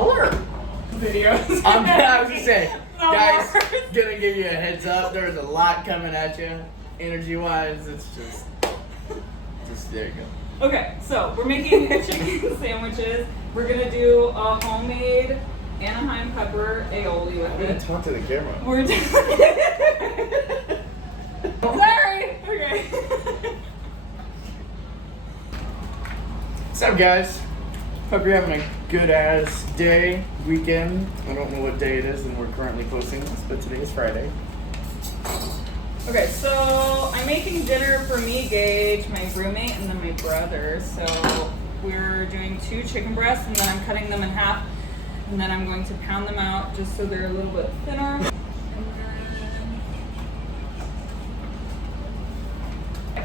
Alert! Videos. I was just saying, guys, worst. gonna give you a heads up. There's a lot coming at you, energy-wise. It's just there you go. Okay, so we're making chicken sandwiches. We're gonna do a homemade Anaheim pepper aioli with I'm gonna it. talk to the camera. We're doing. Sorry. Okay. What's up, guys? Hope you're having a good-ass day, weekend. I don't know what day it is, and we're currently posting this, but today is Friday. Okay, so I'm making dinner for me, Gage, my roommate, and then my brother. So we're doing 2 chicken breasts, and then I'm cutting them in half, and then I'm going to pound them out just so they're a little bit thinner.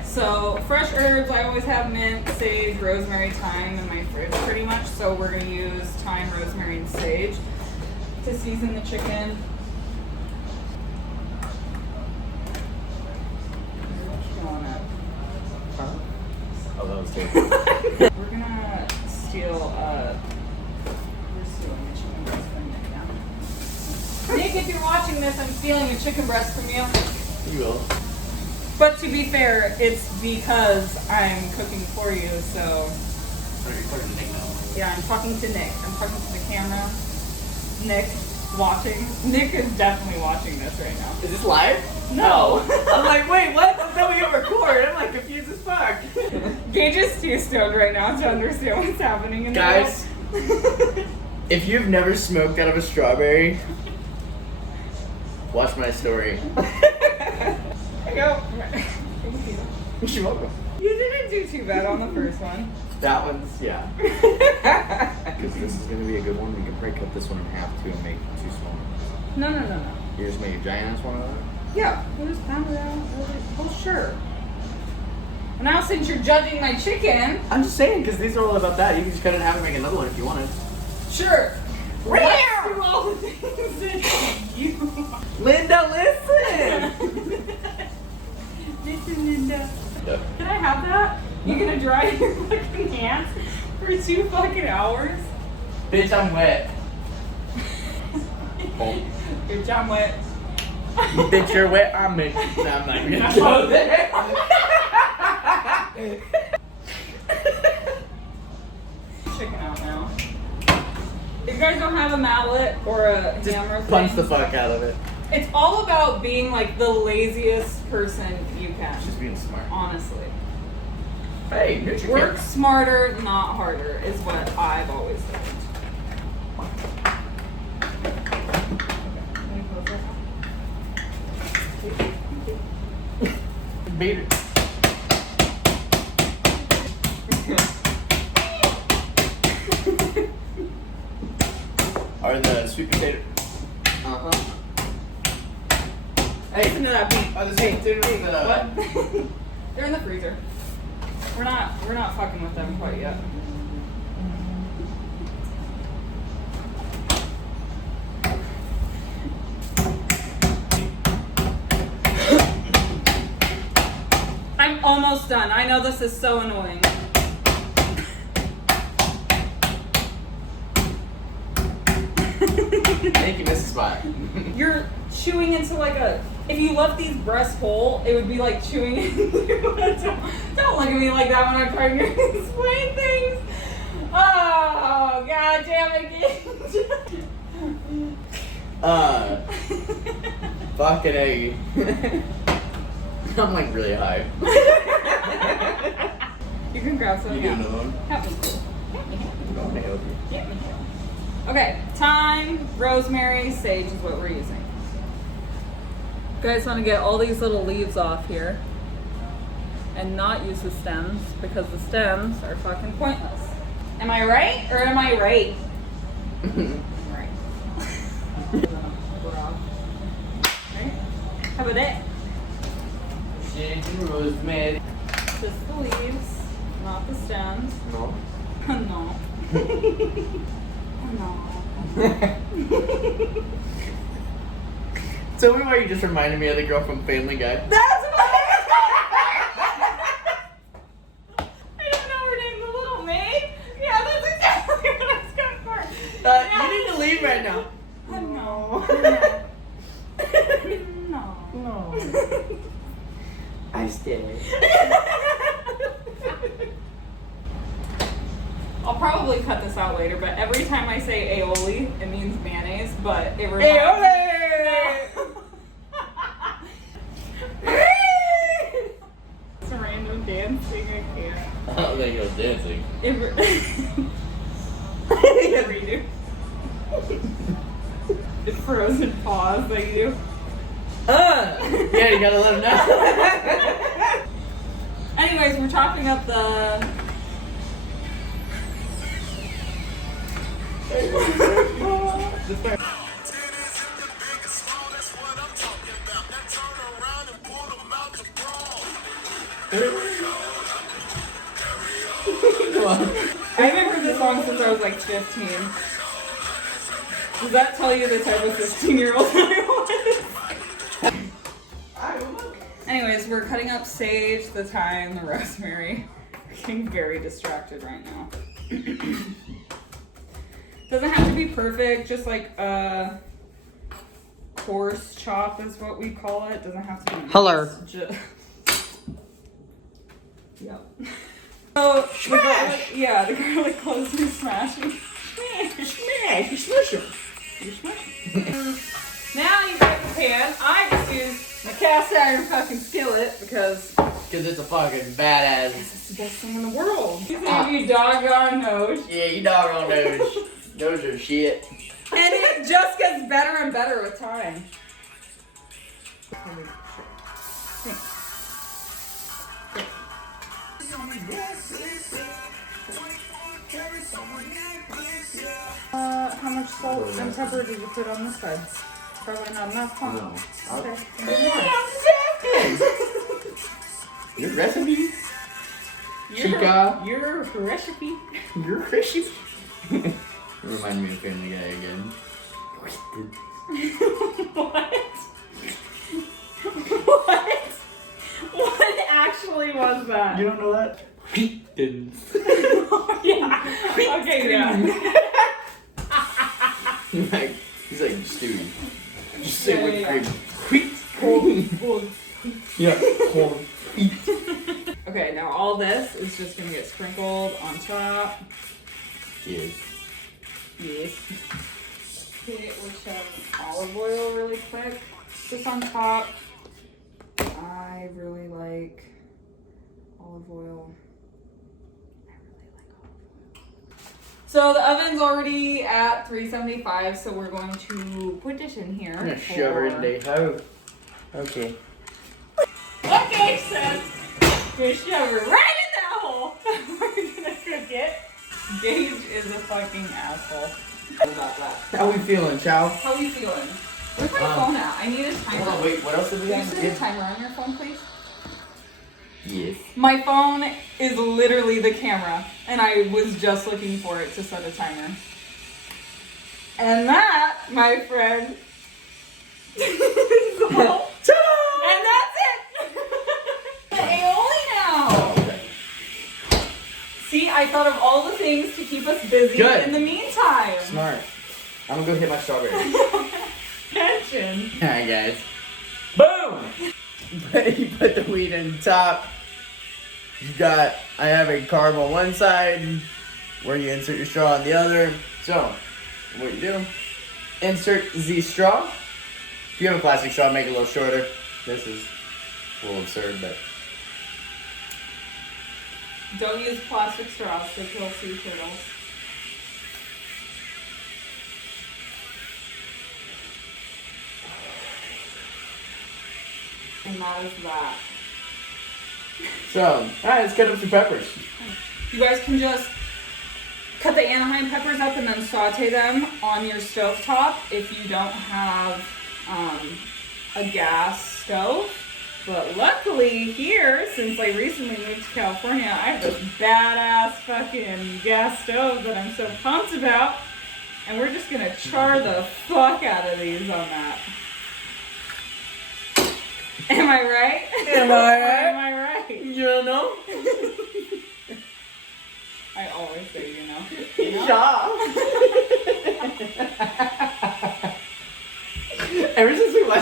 So fresh herbs, I always have mint, sage, rosemary, thyme in my fridge pretty much. So we're gonna use thyme, rosemary, and sage to season the chicken. Oh, that was terrible. We're gonna steal, we're stealing the chicken breast from Nick now. Nick, if you're watching this, I'm stealing a chicken breast from you. You will. But to be fair, it's because I'm cooking for you, so. Are you talking to Nick now? Yeah, I'm talking to Nick. I'm talking to the camera. Nick, watching. Nick is definitely watching this right now. Is this live? No. I'm like, wait, what? I thought we hit record. I'm like confused as fuck. Gage is too stoned right now to understand what's happening in the Guys, world. if you've never smoked out of a strawberry, watch my story. There you go. Thank you. You're welcome. You didn't do too bad on the first one. That one's, yeah. Because this is going to be a good one. We can probably cut this one in half too and make 2 small ones. No. You just make a giant ass one of that? Yeah, we'll just pound it out. Oh, sure. And now since you're judging my chicken. I'm just saying, because these are all about that. You can just cut it in half and make another one if you wanted. Sure. Let's do all the things that you want. Linda, listen! Listen, Linda. Yep. Can I have that? You gonna dry your fucking hands for 2 fucking hours? Bitch, I'm wet. Oh. Bitch, I'm wet. Bitch, you're wet, I'm in. No, I'm not even gonna go there. Chicken out now. If you guys don't have a mallet or a hammer Just punch thing, the fuck out of it. it's all about being like the laziest person you can. Just being smart. Honestly. Hey, here's your Work camera. smarter, not harder, is what I've always said. Beat it. Are the sweet potato? Uh-huh. Hey, Listen to that beat. are the sweet potatoes What? They're in the freezer. We're not fucking with them quite yet. I'm almost done. I know this is so annoying. I think you missed a spot. You're chewing into like a. If you left these breasts whole, it would be like chewing into. Don't look at me like that when I'm trying to explain things. Oh, god damn it, Fucking A. I'm like really high. You can grab some. You do another one? Help me. I'm gonna help you. Get me. Okay, thyme, rosemary, sage is what we're using. You guys want to get all these little leaves off here and not use the stems because the stems are fucking pointless. Am I right or am I right? Right. Right? How about it? Sage and rosemary. Just the leaves, not the stems. No. No. No. Tell me why you just reminded me of the girl from Family Guy. That's what I don't know her name, the little maid? Yeah, that's exactly what I was going for. You leave right now. No. No. No. I stay. I'll probably cut this out later, but every time I say aioli, it means mayonnaise, but it reminds It's a random dancing I can't. I don't think it was dancing. Redo. The frozen pause that you do. Yeah, you gotta let him know. Anyways, we're chopping up the I haven't heard this song since I was like 15. Does that tell you the type of 15-year-old I was? Anyways, we're cutting up sage, the thyme, the rosemary. I'm getting very distracted right now. Doesn't have to be perfect, just like a coarse chop is what we call it. Doesn't have to be. Hello. Yep. So the garlic cloves are smashing. Smash, you smush him. You're smashing. Now you got the pan. I just use my cast iron fucking skillet because It's a fucking badass. it's the best thing in the world. You doggone nose. Yeah, you doggone those. Those are shit. And it just gets better and better with time. How much salt and pepper did you put on this side? Probably not enough, huh? No. Okay. Your recipe? Your recipe. Your recipe? Remind me of Family Guy again. What? What? What actually was that? You don't know that? Yeah. Okay, yeah. He's like Stewie. Just say Yeah, with cream. Yeah. Okay, now all this is just gonna get sprinkled on top. Yes. Yes. Okay, we'll shove olive oil really quick, just on top. I really like olive oil. So the oven's already at 375, so we're going to put this in here. I'm gonna shove her in the hole. Okay. Okay, so we're gonna shove her right in that hole. We're gonna cook it. Gage is a fucking asshole. How we feeling, Chow? How we feeling? Where's my phone at? I need a timer. Hold on, wait, what else did we Can you have? set a timer on your phone, please? Yes. My phone is literally the camera, and I was just looking for it to set a timer. And that, my friend, is the whole. And that's it! The aioli now! See, I thought of all the things to keep us busy Good. in the meantime. Smart. I'm gonna go hit my strawberry. Attention. Alright, guys. Boom! You put the wheat in the top. I have a carb on one side where you insert your straw on the other. So, what you do, insert the straw. If you have a plastic straw, make it a little shorter. This is a little absurd, but Don't use plastic straws to kill sea turtles. And that is that. so, alright, let's cut up some peppers. You guys can just cut the Anaheim peppers up and then saute them on your stovetop if you don't have a gas stove. But luckily here, since I recently moved to California, I have this badass fucking gas stove that I'm so pumped about. And we're just gonna char the fuck out of these on that. Am I right? Am I right? Am I right? You know? I always say you know. You know? Yeah.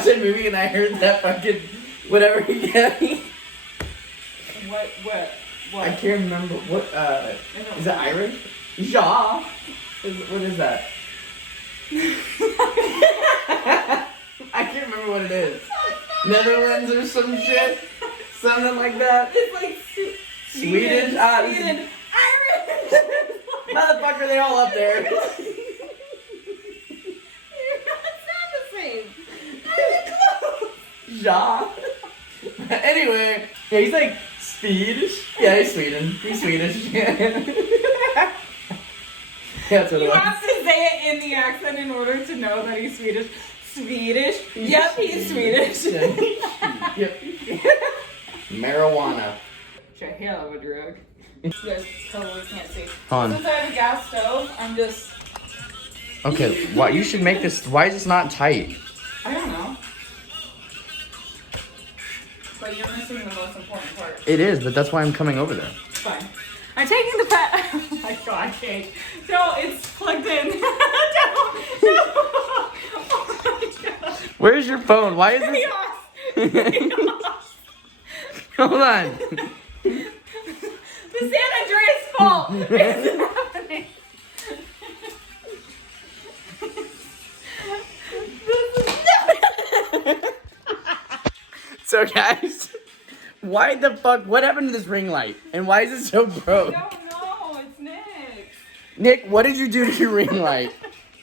watched that movie and I heard that fucking whatever he gave me. What? I can't remember what. Is it Irish? Ja. What is that? I can't remember what it is. Netherlands or some shit, something like that. It's like Swedish. Sweden. Irish. Motherfucker, they all up there. They do not sound the same. Ja. Anyway, yeah, he's like Swedish. Yeah, he's Sweden. He's Swedish. That's what it You was. have to say it in the accent in order to know that he's Swedish. Swedish? Yep, he's Swedish. Yep. Marijuana. Which a hell of a drug. You guys totally can't see. Hold on. Since I have a gas stove, I'm just... Okay, why you should make this? Why is this not tight? I don't know. But you're missing the most important part. It is, but that's why I'm coming over there. It's fine. I'm taking the pet. Oh my god, Kate. No, it's plugged in. No. Oh my god. Where's your phone? Why is this? Chaos. Hold on. The San Andreas fault is happening. So guys, why the fuck? What happened to this ring light? And why is it so broke? I don't know. It's Nick. Nick, what did you do to your ring light?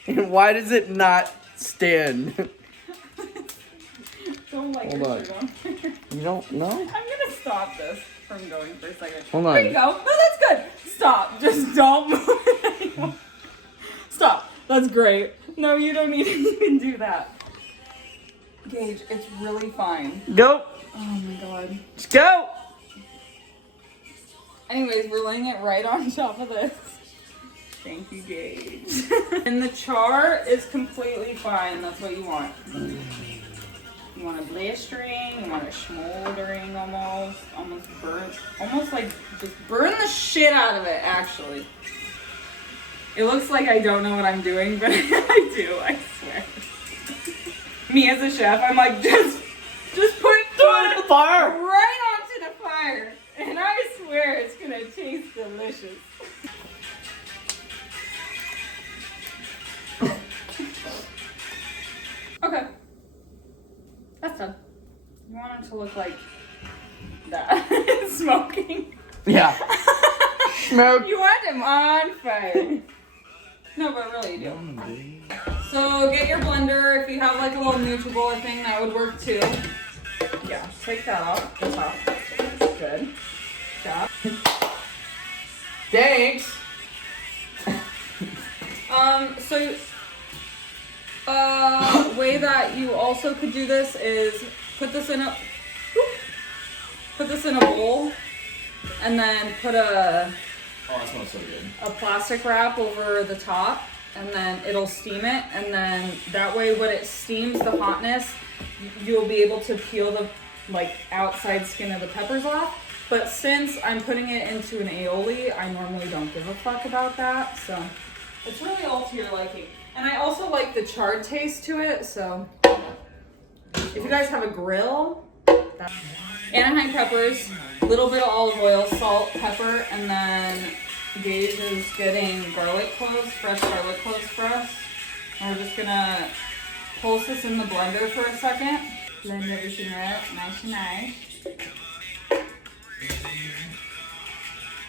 And why does it not stand? Don't like Hold your on. shirt on. You don't know? I'm gonna stop this from going for a second. Hold on. There you go. No, that's good. Stop. Just don't move it anymore. Stop. That's great. No, you don't need to even do that. Gage, it's really fine. Go. Oh my god. Let's go. Anyways, we're laying it right on top of this. Thank you, Gage. And the char is completely fine. That's what you want. You want a blistering, you want a smoldering almost burnt, almost like just burn the shit out of it, actually. It looks like I don't know what I'm doing, but I do, I swear. Me as a chef, I'm like, just put food the fire. right onto the fire, and I swear it's gonna taste delicious. Okay. That's done. You want it to look like that. Smoking. Yeah. Smoke. You want him on fire. No, but really you do. So get your blender. If you have like a little NutriBullet thing, that would work too. Yeah, take that off. The top. Good. Job. Thanks. Way that you also could do this is put this in a bowl, and then put a Oh, that smells so good. plastic wrap over the top, and then it'll steam it, and then that way when it steams the hotness, you'll be able to peel the like outside skin of the peppers off. But since I'm putting it into an aioli, I normally don't give a fuck about that, so it's really all to your liking. And I also like the charred taste to it, so if you guys have a grill, Anaheim peppers, a little bit of olive oil, salt, pepper, and then Gage is getting garlic cloves, fresh garlic cloves for us. And we're just gonna pulse this in the blender for a second. Blend everything right, nice and nice.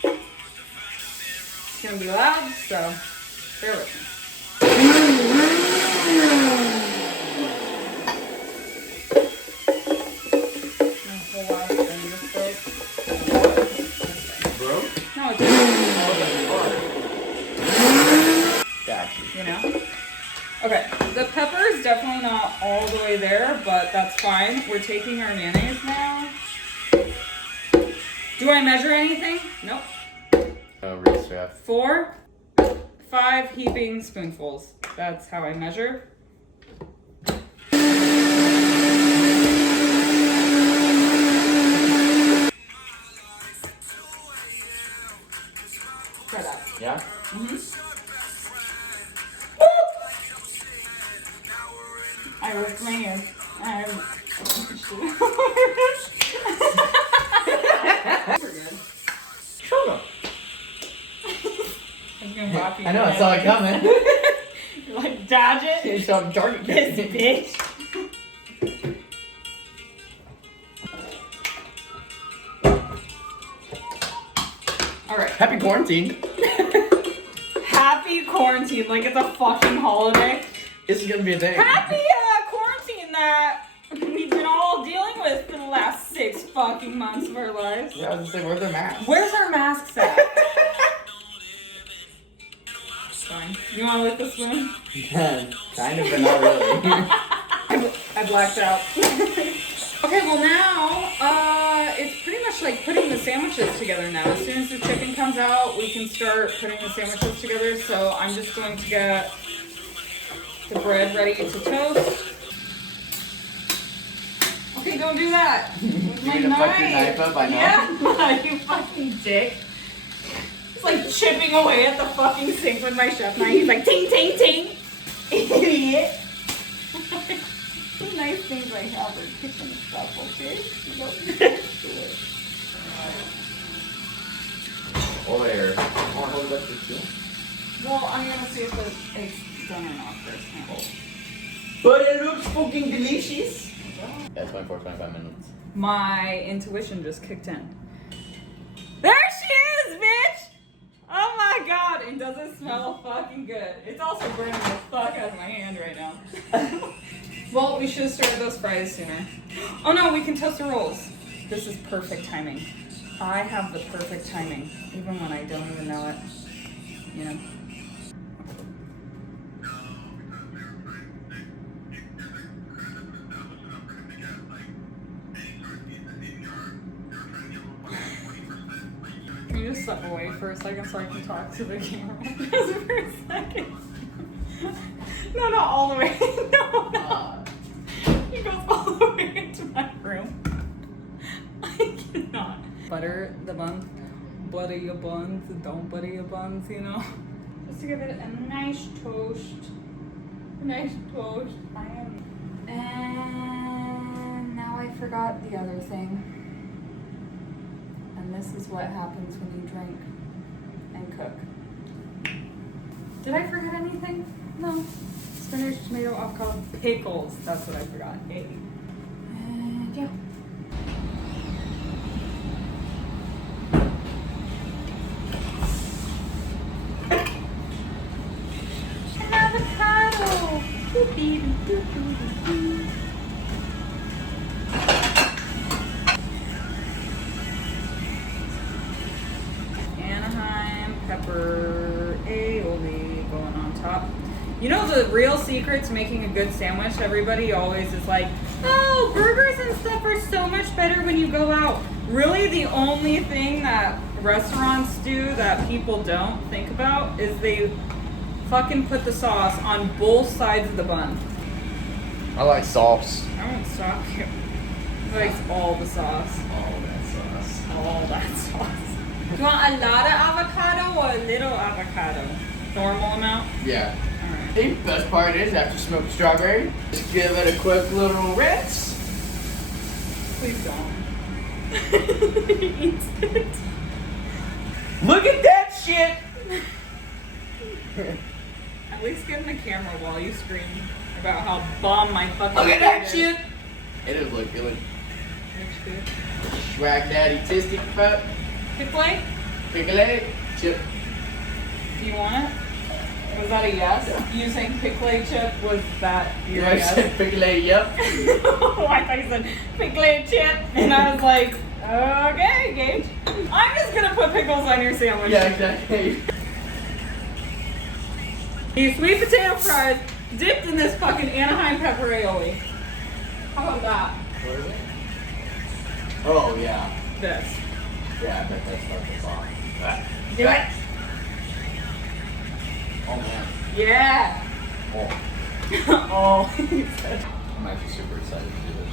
It's gonna be loud, so bear with me. Bro? No, it's Gotcha. you know? Okay, the pepper is definitely not all the way there, but that's fine. We're taking our mayonnaise now. Do I measure anything? Nope. Oh, Reese Chef. 4, 5 heaping spoonfuls. That's how I measure. Try that. Yeah? I whipped my hands. We're good. Shut up. I'm gonna whop you. I know, I saw it coming. You're like, dodge it. You saw the target This catch. bitch. Alright. Happy quarantine. Happy quarantine, like it's a fucking holiday. This is gonna be a thing. Happy quarantine that we've been all dealing with for the last 6 fucking months of our lives. Yeah, I was gonna say, where's their mask? Where's our masks at? Fine. You wanna lick the spoon? Kind of, but not really. I blacked out. Okay, well now, it's pretty much like putting the sandwiches together now. As soon as the chicken comes out, we can start putting the sandwiches together. So I'm just going to get the bread ready to toast. Okay, don't do that. With my You gonna fuck your knife up? I know. Yeah, you fucking dick. It's like chipping away at the fucking sink with my chef knife. He's like, ting, ting, ting. Idiot. The nice things I have are kitchen stuff, okay? Over there. Want to hold up the two? Well, I'm gonna see if it's done or not first. But it looks fucking delicious. Yeah, 24, 25 minutes. My intuition just kicked in. There she is, bitch! Oh my god, and does it smell fucking good? It's also burning the fuck out of my hand right now. Well, we should have started those fries sooner. Oh no, we can toast the rolls. This is perfect timing. I have the perfect timing, even when I don't even know it. You know? Can you just step away for a second so I can talk to the camera? Just for a second. No, not all the way. No, no. He goes all the way into my room. I cannot. Butter the buns. Butter your buns. Don't butter your buns, you know? Just to give it a nice toast. A nice toast. And now I forgot the other thing. And this is what happens when you drink and cook. Did I forget anything? No. Spinach, tomato, avocado, pickles. That's what I forgot. Hey. And yeah. An avocado. Anaheim pepper aioli going on top. You know the real secret to making a good sandwich? Everybody always is like, oh, burgers and stuff are so much better when you go out. Really, the only thing that restaurants do that people don't think about is they fucking put the sauce on both sides of the bun. I like sauce. I won't stop you. He likes all the sauce. All that sauce. All that sauce. You want a lot of avocado or a little avocado? Normal amount? Yeah. Alright. The best part is after smoked strawberry, just give it a quick little rinse. Please don't. Eats it. Look at that shit! At least get in the camera while you scream about how bomb my fucking Look at that is. shit! It is look good. Which food? Swag daddy tistic fuck. Pickle? Pickle egg. Chip. Do you want it? Was that a yes? You saying pickle chip, was that your I yes? said pickle egg, yep. Oh, I thought you said pickle chip. And I was like, okay, Gage. I'm just gonna put pickles on your sandwich. Yeah, exactly. These sweet potato fries dipped in this fucking Anaheim pepper aioli. How about that? Where is it? Oh, yeah. This. Yeah, I bet that's not the song. Do it. Oh, man. Yeah. Oh. Oh. I'm actually super excited to do this.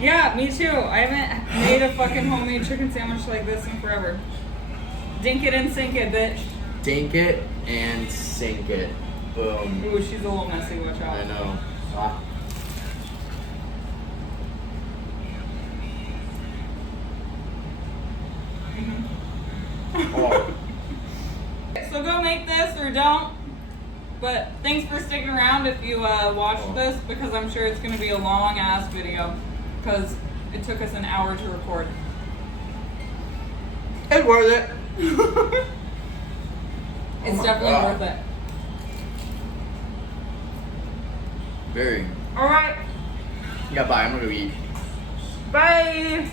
Yeah, me too. I haven't made a fucking homemade chicken sandwich like this in forever. Dink it and sink it, bitch. Dink it and sink it. Boom. Ooh, she's a little messy, watch out. I know. Ah. Oh. So go make this or don't. But thanks for sticking around if you watched this, because I'm sure it's going to be a long ass video because it took us an hour to record. It's worth it. It's my definitely God. worth it. Very. All right. Yeah, bye. I'm gonna go eat. Bye.